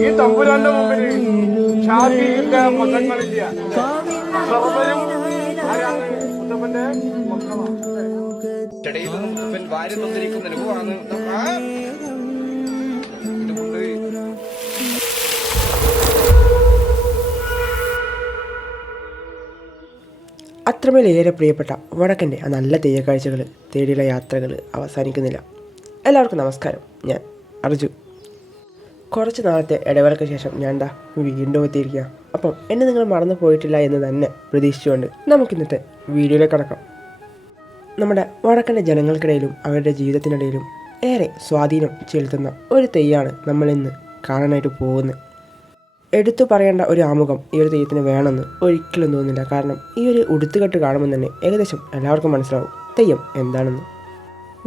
ഈ തമ്പുരാന്റെ മുമ്പിൽ ഷാഫിയില്ല മതങ്ങളില്ല. സർവരും മുത്തപ്പന്റെ മക്കളാണ്. മുത്തപ്പൻ വാരി തന്നിരിക്കുന്ന അനുഭവമാണ്. ഇതുകൊണ്ട് അത്രമേലേറെ പ്രിയപ്പെട്ട വടക്കൻ്റെ ആ നല്ല തെയ്യക്കാഴ്ചകൾ തേടിയുള്ള യാത്രകൾ അവസാനിക്കുന്നില്ല. എല്ലാവർക്കും നമസ്കാരം. ഞാൻ അർജു. കുറച്ച് നാളത്തെ ഇടവേളയ്ക്ക് ശേഷം ഞാൻ വീണ്ടും എത്തിയിരിക്കുക. അപ്പം എന്നെ നിങ്ങൾ മറന്നു പോയിട്ടില്ല എന്ന് തന്നെ പ്രതീക്ഷിച്ചുകൊണ്ട് നമുക്കിന്നത്തെ വീഡിയോയിലേക്ക് കടക്കാം. നമ്മുടെ വടക്കൻ്റെ ജനങ്ങൾക്കിടയിലും അവരുടെ ജീവിതത്തിനിടയിലും ഏറെ സ്വാധീനം ചെലുത്തുന്ന ഒരു തെയ്യാണ് നമ്മളിന്ന് കാണാനായിട്ട് പോകുന്നത്. എടുത്തു പറയേണ്ട ഒരു ആമുഖം ഈ ഒരു തെയ്യത്തിന് വേണമെന്ന് ഒരിക്കലും തോന്നുന്നില്ല. കാരണം ഈ ഒരു ഉടുത്തുകെട്ട് കാണുമ്പോൾ തന്നെ ഏകദേശം എല്ലാവർക്കും മനസ്സിലാവും തെയ്യം എന്താണെന്ന്.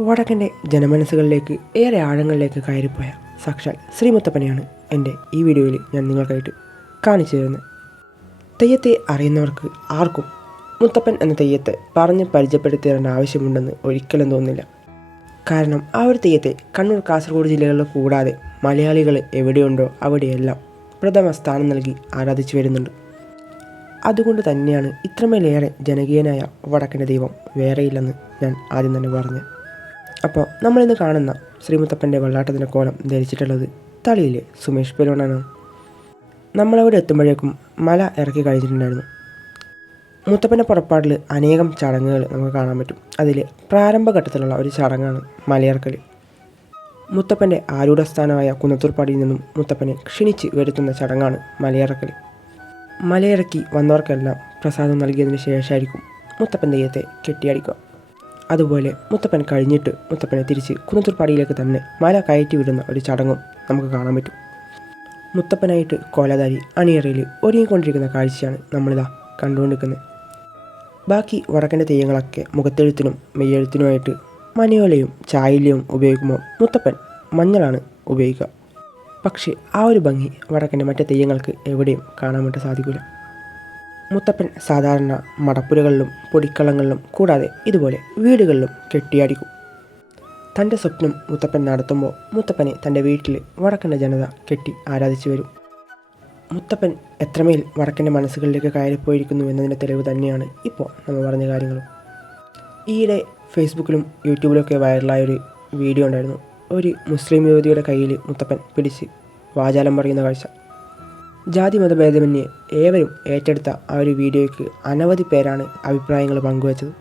വടക്കൻ്റെ ജനമനസ്സുകളിലേക്ക് ഏറെ ആഴങ്ങളിലേക്ക് കയറിപ്പോയ സാക്ഷാൽ ശ്രീമുത്തപ്പനെയാണ് എൻ്റെ ഈ വീഡിയോയിൽ ഞാൻ നിങ്ങൾക്കായിട്ട് കാണിച്ചു തരുന്നത്. തെയ്യത്തെ അറിയുന്നവർക്ക് ആർക്കും മുത്തപ്പൻ എന്ന തെയ്യത്തെ പറഞ്ഞ് പരിചയപ്പെടുത്തി തരേണ്ട ആവശ്യമുണ്ടെന്ന് ഒരിക്കലും തോന്നുന്നില്ല. കാരണം ആ ഒരു തെയ്യത്തെ കണ്ണൂർ, കാസർഗോഡ് ജില്ലകളിൽ കൂടാതെ മലയാളികൾ എവിടെയുണ്ടോ അവിടെയെല്ലാം പ്രഥമ സ്ഥാനം നൽകി ആരാധിച്ചു വരുന്നുണ്ട്. അതുകൊണ്ട് തന്നെയാണ് ഇത്രമേലേറെ ജനകീയനായ വടക്കൻ്റെ ദൈവം വേറെയില്ലെന്ന് ഞാൻ ആദ്യം തന്നെ പറഞ്ഞു. അപ്പോൾ നമ്മളിന്ന് കാണുന്ന ശ്രീമുത്തപ്പൻ്റെ വെള്ളാട്ടത്തിൻ്റെ കോലം ധരിച്ചിട്ടുള്ളത് തളിയിലെ സുമേഷ് പെരുവണ്ണാണ്. നമ്മളവിടെ എത്തുമ്പോഴേക്കും മല ഇറക്കി കഴിഞ്ഞിട്ടുണ്ടായിരുന്നു. മുത്തപ്പൻ്റെ പുറപ്പാടിൽ അനേകം ചടങ്ങുകൾ നമുക്ക് കാണാൻ പറ്റും. അതിൽ പ്രാരംഭഘട്ടത്തിലുള്ള ഒരു ചടങ്ങാണ് മലയിറക്കൽ. മുത്തപ്പൻ്റെ ആരൂഢസ്ഥാനമായ കുന്നത്തൂർപ്പാടിയിൽ നിന്നും മുത്തപ്പനെ ക്ഷണിച്ച് വരുത്തുന്ന ചടങ്ങാണ് മലയിറക്കൽ. മലയിറക്കി വന്നവർക്കെല്ലാം പ്രസാദം നൽകിയതിന് ശേഷമായിരിക്കും മുത്തപ്പൻ തെയ്യത്തെ കെട്ടിയടിക്കുക. അതുപോലെ മുത്തപ്പൻ കഴിഞ്ഞിട്ട് മുത്തപ്പനെ തിരിച്ച് കുന്നത്തൂർപ്പാടിയിലേക്ക് തന്നെ മല കയറ്റി വിടുന്ന ഒരു ചടങ്ങും നമുക്ക് കാണാൻ പറ്റും. മുത്തപ്പനായിട്ട് കോലധാരി അണിയറയിൽ ഒരുങ്ങിക്കൊണ്ടിരിക്കുന്ന കാഴ്ചയാണ് നമ്മളിതാ കണ്ടുകൊണ്ടിരിക്കുന്നത്. ബാക്കി വടക്കൻ്റെ തെയ്യങ്ങളൊക്കെ മുഖത്തെഴുത്തിനും മെയ്യെഴുത്തിനുമായിട്ട് മനയോലയും ചായല്യവും ഉപയോഗിക്കുമ്പോൾ മുത്തപ്പൻ മഞ്ഞളാണ് ഉപയോഗിക്കുക. പക്ഷേ ആ ഒരു ഭംഗി വടക്കൻ്റെ മറ്റേ തെയ്യങ്ങൾക്ക് എവിടെയും കാണാൻ വേണ്ടി സാധിക്കില്ല. മുത്തപ്പൻ സാധാരണ മടപ്പുരകളിലും പൊടിക്കളങ്ങളിലും കൂടാതെ ഇതുപോലെ വീടുകളിലും കെട്ടിയാടിക്കും. തൻ്റെ സ്വപ്നം മുത്തപ്പൻ നടത്തുമ്പോൾ മുത്തപ്പനെ തൻ്റെ വീട്ടിൽ വടക്കൻ്റെ ജനത കെട്ടി ആരാധിച്ചു വരും. മുത്തപ്പൻ എത്രമേൽ വടക്കൻ്റെ മനസ്സുകളിലേക്ക് കയറിപ്പോയിരിക്കുന്നു എന്നതിൻ്റെ തെളിവ് തന്നെയാണ് ഇപ്പോൾ നമ്മൾ പറഞ്ഞ കാര്യങ്ങളും. ഈയിടെ ഫേസ്ബുക്കിലും യൂട്യൂബിലൊക്കെ വൈറലായൊരു വീഡിയോ ഉണ്ടായിരുന്നു. ഒരു മുസ്ലിം യുവതിയുടെ കയ്യിൽ മുത്തപ്പൻ പിടിച്ച് വാചാലം പറയുന്ന കാഴ്ച. ജാതി മതഭേദമന്യേ ഏവരും ഏറ്റെടുത്ത ആ ഒരു വീഡിയോയ്ക്ക് അനവധി പേരാണ് അഭിപ്രായങ്ങൾ പങ്കുവച്ചത്.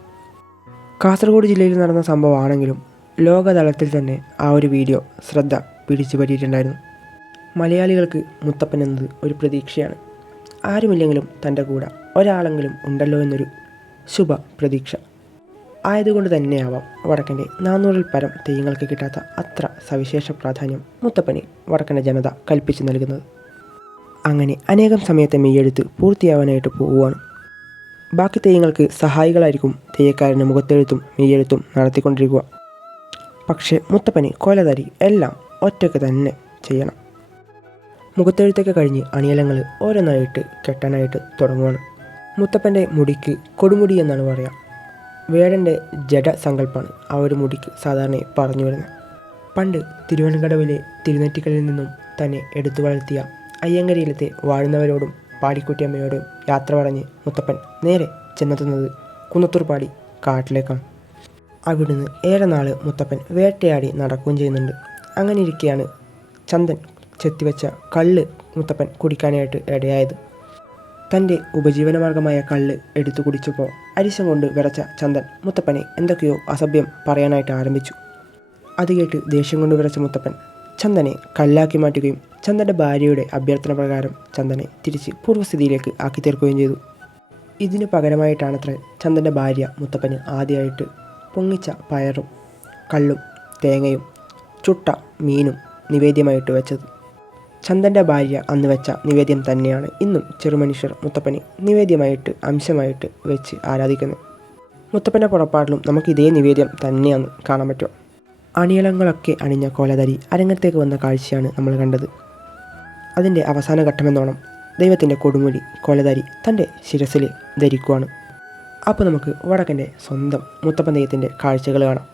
കാസർഗോഡ് ജില്ലയിൽ നടന്ന സംഭവമാണെങ്കിലും ലോകതലത്തിൽ തന്നെ ആ ഒരു വീഡിയോ ശ്രദ്ധ പിടിച്ചു പറ്റിയിട്ടുണ്ടായിരുന്നു. മലയാളികൾക്ക് മുത്തപ്പൻ എന്നത് ഒരു പ്രതീക്ഷയാണ്. ആരുമില്ലെങ്കിലും തൻ്റെ കൂടെ ഒരാളെങ്കിലും ഉണ്ടല്ലോ എന്നൊരു ശുഭ പ്രതീക്ഷ ആയതുകൊണ്ട് തന്നെയാവാം വടക്കൻ്റെ 400-ൽ പരം തെയ്യങ്ങൾക്ക് കിട്ടാത്ത അത്ര സവിശേഷ പ്രാധാന്യം മുത്തപ്പനെ വടക്കൻ്റെ ജനത കൽപ്പിച്ചു നൽകുന്നത്. അങ്ങനെ അനേകം സമയത്തെ മെയ്യെഴുത്ത് പൂർത്തിയാവാനായിട്ട് പോവുകയാണ്. ബാക്കി തെയ്യങ്ങൾക്ക് സഹായികളായിരിക്കും തെയ്യക്കാരൻ്റെ മുഖത്തെഴുത്തും മെയ്യെഴുത്തും നടത്തിക്കൊണ്ടിരിക്കുക. പക്ഷേ മുത്തപ്പന് കോലധാരി എല്ലാം ഒറ്റയ്ക്ക് തന്നെ ചെയ്യണം. മുഖത്തെഴുത്തൊക്കെ കഴിഞ്ഞ് അണിയലങ്ങൾ ഓരോന്നായിട്ട് കെട്ടാനായിട്ട് തുടങ്ങുകയാണ്. മുത്തപ്പൻ്റെ മുടിക്ക് കൊടുമുടി എന്നാണ് പറയുക. വേടൻ്റെ ജഡ സങ്കല്പമാണ് ആ ഒരു മുടിക്ക് സാധാരണ പറഞ്ഞു വരുന്നത്. പണ്ട് തിരുവനന്തപുരത്തിലെ തിരുനെറ്റിക്കലിൽ നിന്നും തന്നെ എടുത്തു വളർത്തിയ അയ്യങ്കരിയിലത്തെ വാഴുന്നവരോടും പാടിക്കുട്ടിയമ്മയോടും യാത്ര പറഞ്ഞ് മുത്തപ്പൻ നേരെ ചെന്നെത്തുന്നത് കുന്നത്തൂർപ്പാടി കാട്ടിലേക്കാണ്. അവിടുന്ന് ഏറെ നാൾ മുത്തപ്പൻ വേട്ടയാടി നടക്കുകയും ചെയ്യുന്നുണ്ട്. അങ്ങനെ ഇരിക്കെയാണ് ചന്ദൻ ചെത്തിവെച്ച കള്ള് മുത്തപ്പൻ കുടിക്കാനായിട്ട് ഇടയായത്. തൻ്റെ ഉപജീവനമാർഗമായ കള്ള് എടുത്തു കുടിച്ചപ്പോൾ അരിശം കൊണ്ട് വിറച്ച ചന്ദൻ മുത്തപ്പനെ എന്തൊക്കെയോ അസഭ്യം പറയാനായിട്ട് ആരംഭിച്ചു. അത് കേട്ട് ദേഷ്യം കൊണ്ട് വിറച്ച മുത്തപ്പൻ ചന്ദനെ കല്ലാക്കി മാറ്റുകയും ചന്ദൻ്റെ ഭാര്യയുടെ അഭ്യർത്ഥന പ്രകാരം ചന്ദനെ തിരിച്ച് പൂർവ്വസ്ഥിതിയിലേക്ക് ആക്കി തീർക്കുകയും ചെയ്തു. ഇതിന് പകരമായിട്ടാണത്രേ ചന്ദൻ്റെ ഭാര്യ മുത്തപ്പന് ആദ്യമായിട്ട് പൊങ്ങിച്ച പയറും കള്ളും തേങ്ങയും ചുട്ട മീനും നിവേദ്യമായിട്ട് വെച്ചത്. ചന്ദൻ്റെ ഭാര്യ അന്ന് വെച്ച നിവേദ്യം തന്നെയാണ് ഇന്നും ചെറുമനുഷ്യർ മുത്തപ്പനെ നിവേദ്യമായിട്ട് അംശമായിട്ട് വെച്ച് ആരാധിക്കുന്നത്. മുത്തപ്പൻ്റെ പുറപ്പാടിലും നമുക്ക് ഇതേ നിവേദ്യം തന്നെയാണ് കാണാൻ പറ്റുക. അണിയളങ്ങളൊക്കെ അണിഞ്ഞ കോലധാരി അരങ്ങത്തേക്ക് വന്ന കാഴ്ചയാണ് നമ്മൾ കണ്ടത്. അതിൻ്റെ അവസാന ഘട്ടമെന്നോണം ദൈവത്തിൻ്റെ കൊടുമുടി കോലധാരി തൻ്റെ ശിരസിൽ ധരിക്കുവാണ്. അപ്പോൾ നമുക്ക് വടക്കൻ്റെ സ്വന്തം മുത്തപ്പൻ തെയ്യത്തിൻ്റെ കാഴ്ചകൾ കാണാം.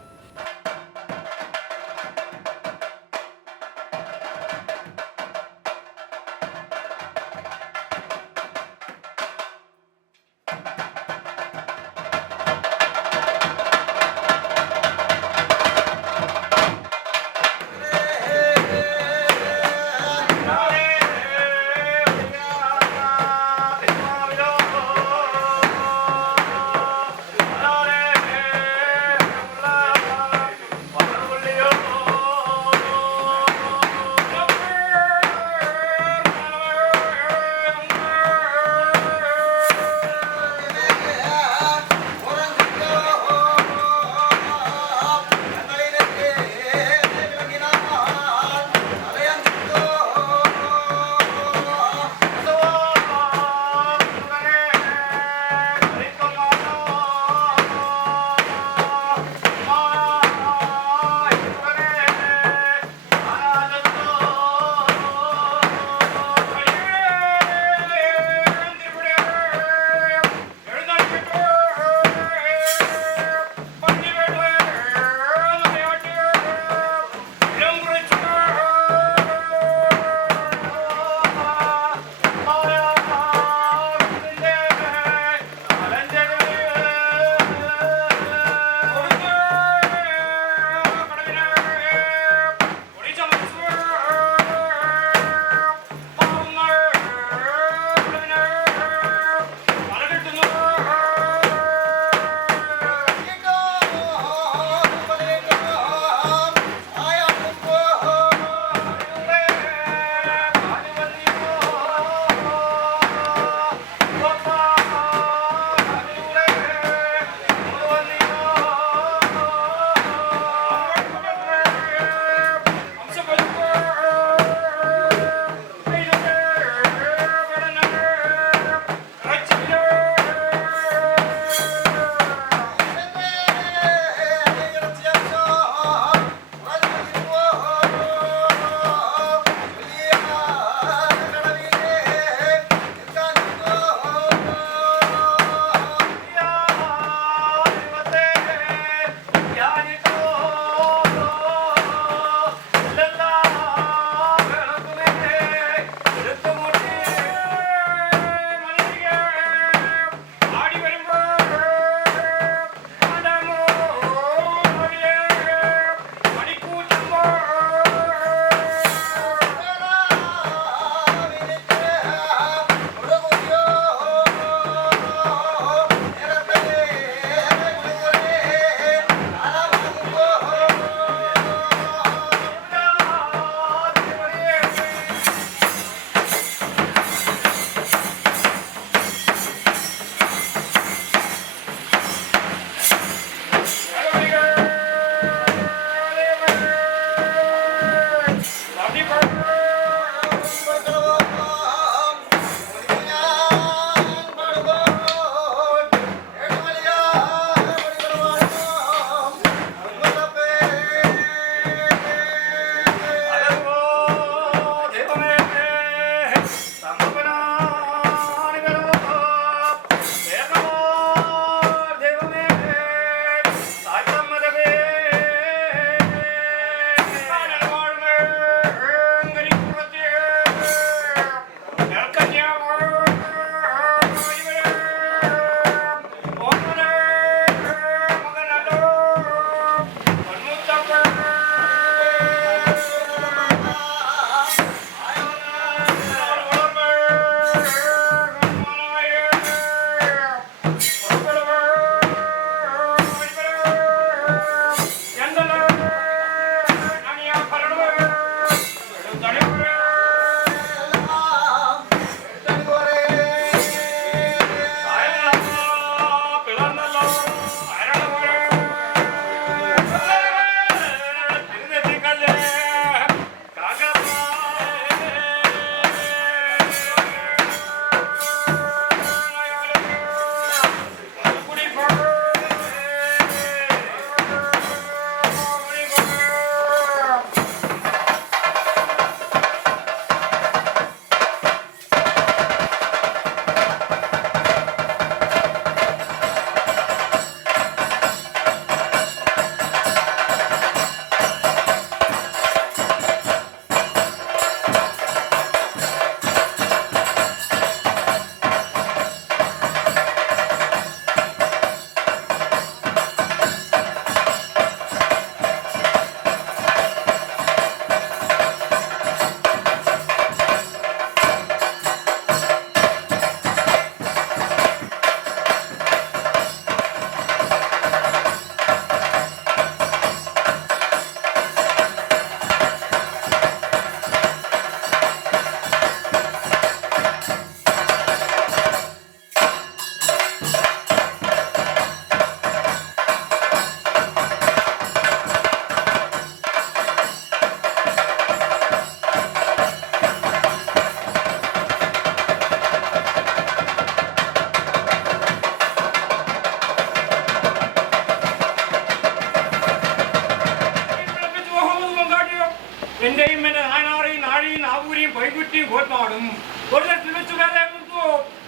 നായനാറേയും നാഴിയും നാവൂരിയും പൈകുറ്റിയും കോർമാടും ഒരു ലക്ഷം വെച്ച് വേറെ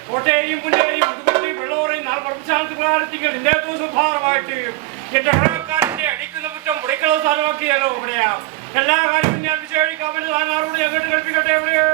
കോട്ടയെയും പുന്നേരെയും മുതുകുട്ടിയും വെള്ളോറയും നാല് പ്രസ്ഥാനത്ത് പ്രകാരത്തിങ്ങൾ ഇന്നേ ദിവസം ഭാരമായിട്ട് എന്റെ ഘടകക്കാരന്റെ അടിക്കുന്ന കുറ്റം മുടക്കള സ്ഥാനമാക്കിയാലോ എവിടെയാ എല്ലാ കാര്യവും ഞാൻ വിശേഷിക്കാമെന്ന് നായനാറോട് എങ്ങോട്ട് കൽപ്പിക്കട്ടെ എവിടെയോ